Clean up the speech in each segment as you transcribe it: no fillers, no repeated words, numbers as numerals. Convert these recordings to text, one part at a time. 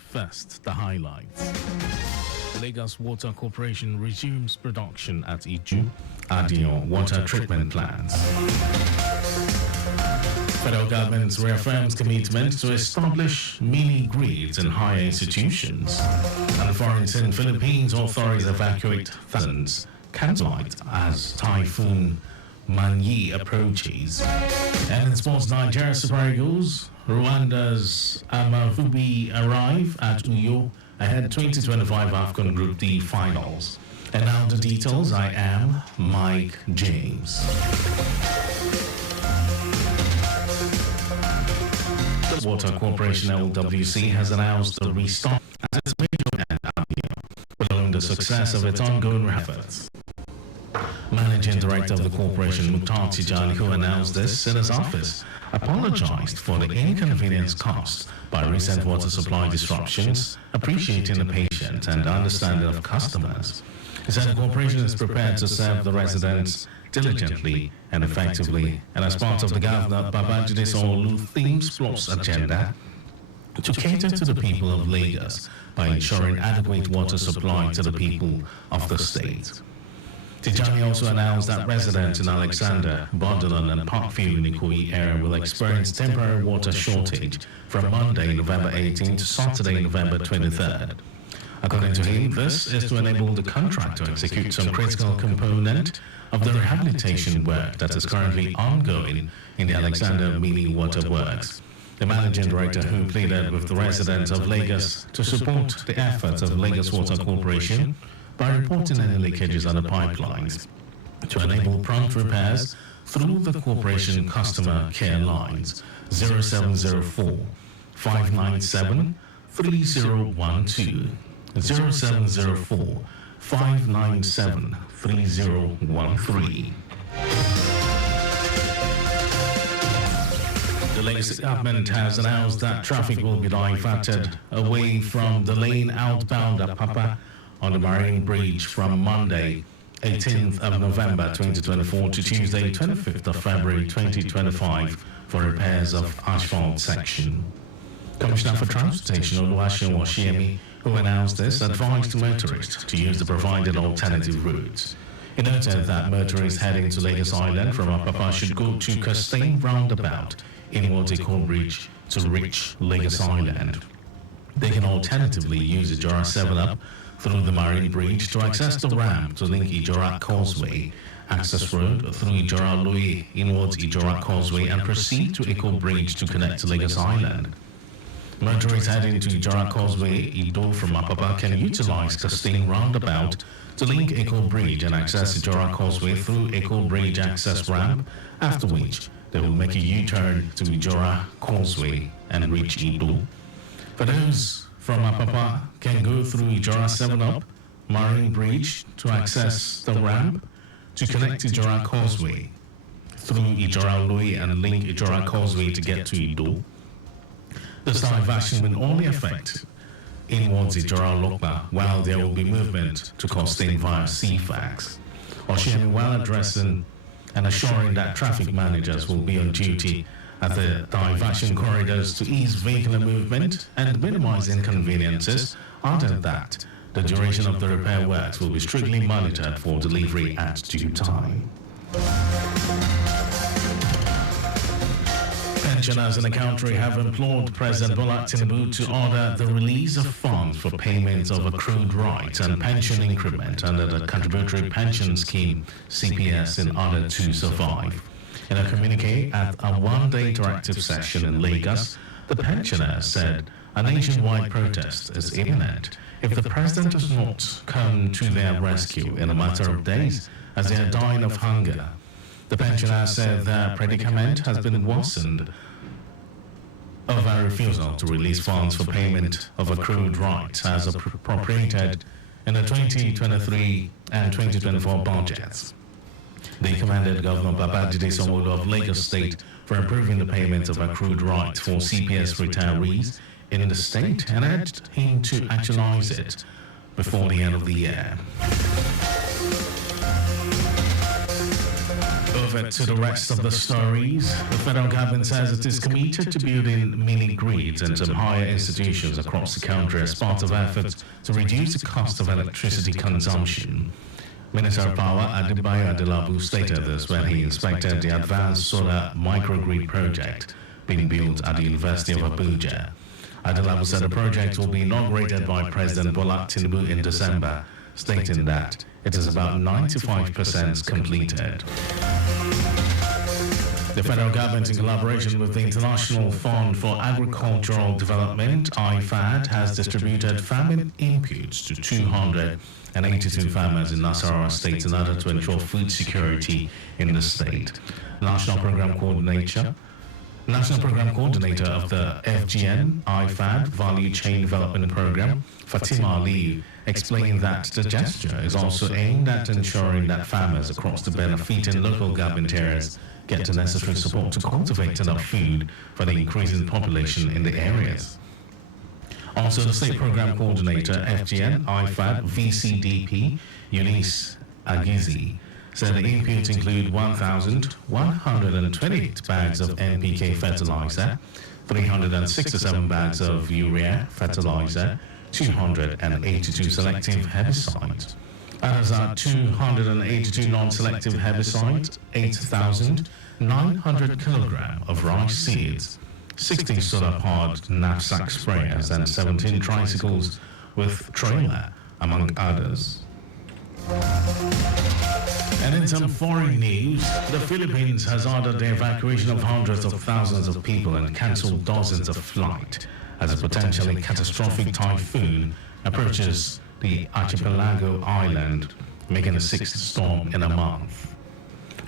First, the highlights. Lagos Water Corporation resumes production at Iju Adion water treatment plants. Federal government reaffirms commitment to establish mini grids in higher institutions. And foreign in Philippines authorities evacuate thousands candlelight as Typhoon Manyi approaches. And in sports, Nigeria Super Eagles, Rwanda's Amavubi arrive at Uyo ahead 2025 AFCON Group D finals. And now the details. I am Mike James. The Water Corporation LWC has announced the restart at its major end following the success of its ongoing efforts. Managing Director of the corporation, Mukhtar Tijani, who announced this in his office, apologized for the inconvenience caused by recent water supply disruptions, appreciating the patience and understanding of customers. He said the corporation is prepared to serve the residents diligently and effectively, and as part of the Governor Babajide Sanwo-Olu Themes Plus agenda, to cater to the people of Lagos by ensuring adequate water supply to the people of the state. Tijani also announced that residents in Alexander, Bordelon and Parkview in the Ikoyi area will experience temporary water shortage from Monday, November 18 to Saturday, November 23rd. According to him, this is to enable the contract to execute some critical component of the rehabilitation work that is currently ongoing in the Alexander Mini Water Works. The managing director, who pleaded with the residents of Lagos to support the efforts of Lagos Water Corporation by reporting any leakages on the pipelines to enable prompt repairs through the corporation customer care lines 0704 597 3012 0704 597 3013. The Lagos government has announced that traffic will be diverted away from the lane outbound at Apapa on the Marine Bridge from Monday, 18th of November 2024 to Tuesday, 25th of February 2025 for repairs of asphalt section. Commissioner for Transportation Oluwaseun Washiemi, who announced this, advised motorists to use the provided alternative routes. He noted that motorists heading to Lagos Island from Apapa should go to Costain Roundabout in Iko Bridge to reach Lagos Island. They can alternatively use the Ijora 7-Up through the Marine Bridge to access the ramp to link Ijora Causeway, access road through Ijora Lui inwards Ijora Causeway and proceed to Iko Bridge to connect to Lagos Island. Motorists heading to Ijora Causeway, Ido from Apapa can utilize Costain Roundabout to link Iko Bridge and access Ijora Causeway through Iko Bridge access ramp, after which they will make a U-turn to Ijora Causeway and reach Ido. For those from Apapa can go through Ijora 7-Up, Marine Bridge to access the ramp to connect Ijora Causeway through Ijora Lui and link Ijora Causeway to get to Ido. This diversion will only affect inwards Ijora Lokba, while there will be movement to Costain via CFAX. Oshiemi, while addressing and assuring that traffic managers will be on duty at the diversion corridors to ease vehicular movement and minimize inconveniences, added that the duration of the repair works will be strictly monitored for delivery at due time. Pensioners in the country have implored President Bola Tinubu to order the release of funds for payments of accrued rights and pension increment under the Contributory Pension Scheme (CPS) in order to survive. In a communique at a one-day interactive session in Lagos, the pensioners said a nationwide protest is imminent if the president does not come to their rescue in a matter of days, as they are dying of hunger. The pensioners said their predicament has been worsened over a refusal to release funds for payment of accrued rights as appropriated in the 2023 and 2024 budgets. They commended Governor Babajide Sanwo-Olu of Lagos State for improving the payment of accrued rights for CPS retirees in the state and urged him to actualize it before the end of the year. over to the rest of the stories. The federal government says it is committed to building mini-grids and some higher institutions across the country as part of efforts to reduce the cost of electricity consumption. Minister of Power Adebayo Adelabu stated this when he inspected the advanced solar microgrid project being built at the University of Abuja. Adelabu said the project will be inaugurated by President Bola Tinubu in December, stating that it is about 95% completed. The federal government, in collaboration with the International Fund for Agricultural Development, IFAD, has distributed farming inputs to 282 farmers in Nasarawa State in order to ensure food security in the state. National Program Coordinator of the FGN IFAD Value Chain Development Program, Fatima Ali, explained that the gesture is also aimed at ensuring that farmers across the benefiting local government areas get the necessary support to cultivate enough food for the increasing population in the areas. Also, the State Program Coordinator, FGN IFAD VCDP, Eunice Agizi, said the inputs include 1,128 bags of NPK fertilizer, 367 bags of urea fertilizer, 282 selective herbicides. Others are 282 non-selective herbicides, 8,900 kilograms of rice seeds, 16 solar-powered knapsack sprayers, and 17 tricycles with trailer, among others. And in some foreign news, the Philippines has ordered the evacuation of hundreds of thousands of people and cancelled dozens of flights as a potentially catastrophic typhoon approaches the archipelago island, making the sixth storm in a month.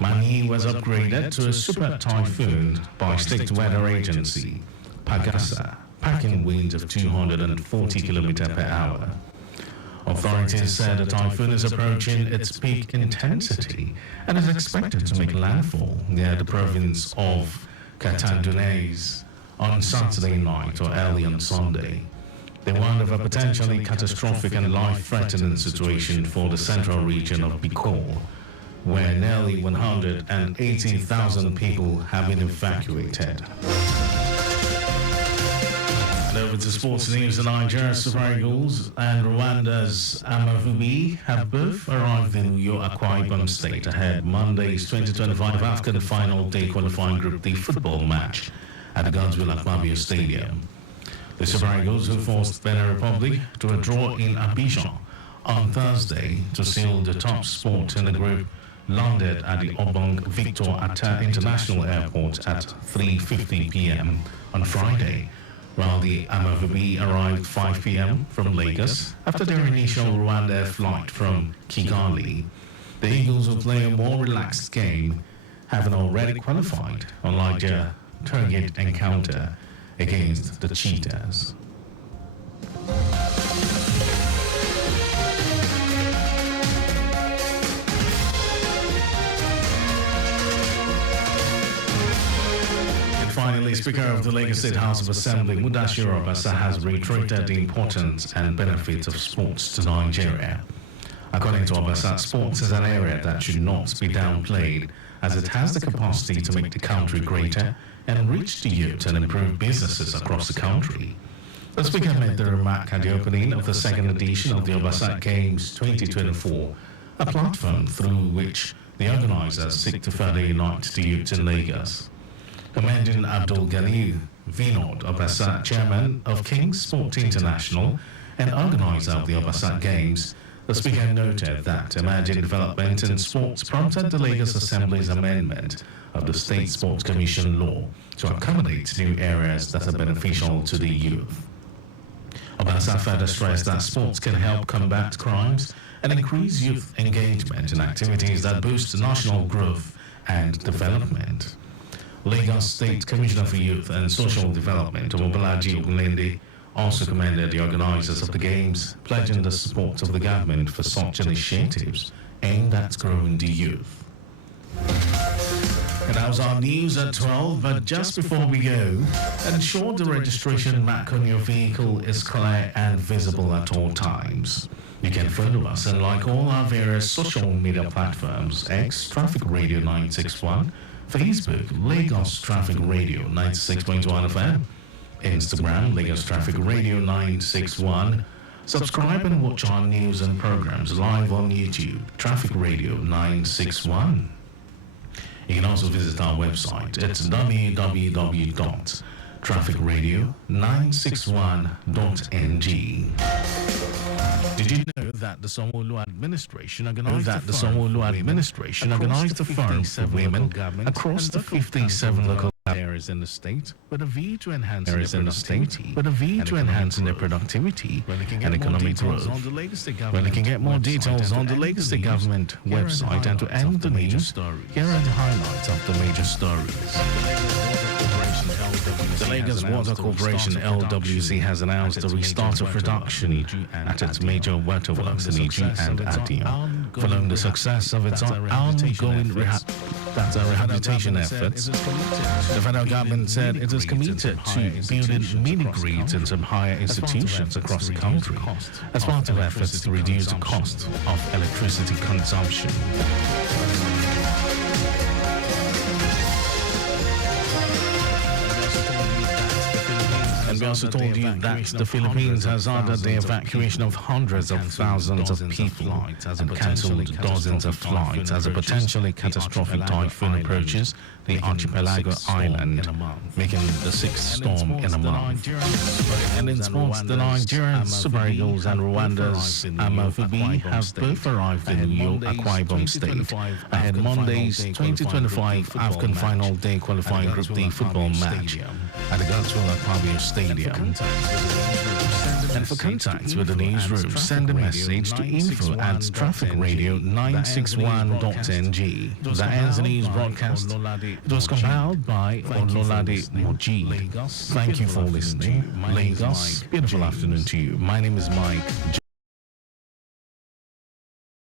Mani was upgraded to a super typhoon by state weather agency, Pagasa, packing winds of 240 km per hour. Authorities said the typhoon is approaching its peak intensity and is expected to make landfall near the province of Catanduanes on Saturday night or early on Sunday. They warned of a potentially catastrophic and life-threatening situation for the central region of Bicol, where nearly 180,000 people have been evacuated. And over to sports news. The Nigeria's Super Eagles and Rwanda's Amavubi have both arrived in Uyo, Akwa Ibom State ahead Monday's 2025 AFCON Final Day qualifying Group D football match at the Godswill Akpabio Stadium. The Super Eagles, who forced Benin Republic to a draw in Abidjan on Thursday to seal the top spot in the group, landed at the Obong Victor Atta International Airport at 3:50 p.m. on Friday, while the Amavubi arrived 5 p.m. from Lagos after their initial Rwanda flight from Kigali. The Eagles will play a more relaxed game, having already qualified, unlike their target encounter against the Cheetahs. Finally, Speaker of the Lagos State House of Assembly, Mudashiru Obasa, has reiterated the importance and benefits of sports to Nigeria. According to Obasa, sports is an area that should not be downplayed, as it has the capacity to make the country greater and enrich the youth and improve businesses across the country. The Speaker made the remark at the opening of the second edition of the Obasa Games 2024, a platform through which the organizers seek to further unite the youth in Lagos. Commending Abdul Ghani Vinod Obasa, chairman of King's Sport International and organizer of the Obasa Games, the Speaker noted that emerging development in sports prompted the Lagos Assembly's amendment of the State Sports Commission law to accommodate new areas that are beneficial to the youth. Obasa further stressed that sports can help combat crimes and increase youth engagement in activities that boost national growth and development. Lagos State Commissioner for Youth and Social Development, Omobolaji Ogunlende, also commended the organizers of the Games, pledging the support of the government for such initiatives aimed at growing the youth. And that was our news at 12, but just before we go, ensure the registration mark on your vehicle is clear and visible at all times. You can follow us and like all our various social media platforms: X Traffic Radio 961, Facebook Lagos Traffic Radio 96.1 FM, Instagram Lagos Traffic Radio 961. Subscribe and watch our news and programs live on YouTube, Traffic Radio 961. You can also visit our website. It's www.trafficradio961.ng. Did you know that the Sanwo-Olu administration organized a forum for women across the 57 local areas in the state with a view to enhancing their productivity and economic growth? Well, you can get more details on the Lagos State government website, and to end the news, here are the highlights of the major stories. The Lagos Water Corporation (LWC) has announced the restart of production at its major water works in Iju and Adio, following the success of its ongoing rehabilitation efforts. The federal government said it is committed to building mini-grids in some higher institutions across the country as part of efforts to reduce the cost of electricity consumption. And we also told you that the Philippines has ordered the evacuation of hundreds of thousands of people and cancelled dozens of flights as a potentially catastrophic typhoon approaches the archipelago island, making the sixth storm in a month. And in sports, the Nigerian Super Eagles and Rwanda's Amavubi have both arrived in Uyo, Akwa Ibom State ahead Monday's 2025 AFCON Final Day qualifying Group D football match at the Godswill Akpabio Stadium. And for contacts with the newsroom, send a message to info@trafficradio961.ng. That ends the news broadcast. It was compiled by Ololade Moji. Thank you for listening. Lagos, beautiful afternoon to you. My name is Mike.